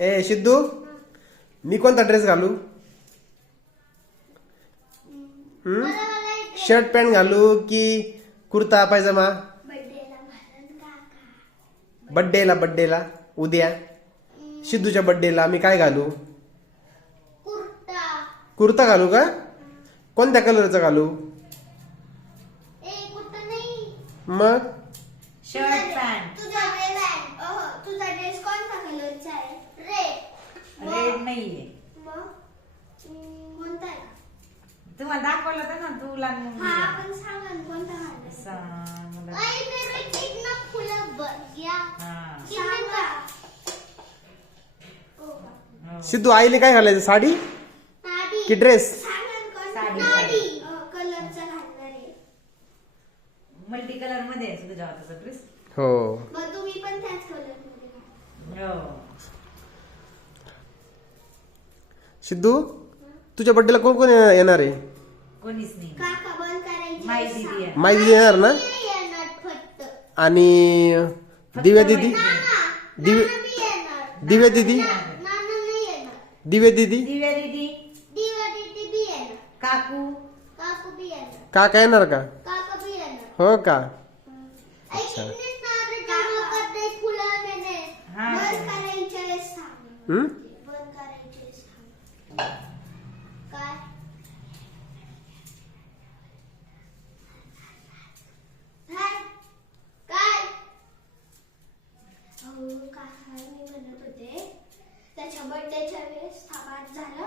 ए सिद्धू, मी कोणता ड्रेस घालू? Shirt pant घालू की कुर्ता पायजमा? बड्डेला उद्या सिद्धूच्या बड्डेला मी काय घालू? कुर्ता घालू का? कोणत्या कलरचा घालू? मग शर्ट पॅन्ट. तुझा ड्रेस कोणत्या कलरचा आहे? रेड नाहीये. कोणता आहे? तुम्हाला दाखवलं होतं ना तुला. हा पण सांगा ना कोणता घालायचा? सिद्धू आईने काय घालायचं? साडी की ड्रेस? कलरचा घालणार आहे. मल्टी कलर मध्ये आहे तुझ्या हाताचा ड्रेस. हो. मग तुम्ही पण त्याच कलर मध्ये घाला. हो. सिद्धू, तुझ्या बड्डेला कोण कोण येणार आहे? कोणीच नाही. काका बंद करायची. माई दीदी आहे. माई दीदी येणार ना? नाही येणार फक्त. आणि दिव्या दीदी? दिव्या नाना बी येणार. दिव्या दीदी? नाना नाही येणार. दिव्या दीदी? दिव्या दीदी, दिवा दीदी बी येणार. काकू. काकू बी येणार. काका येणार का? काका बी येणार. हो का? ऐक नीट नारळ जमा करते फुलं मैंने. हा. बंद करायचे वेळेस सांग. हम्म? बंद करायचे वेळेस सांग. काय? काय? अहो काय मी म्हणत होते त्याच्या बर्थडेच्या वेळेस थांबा झालं.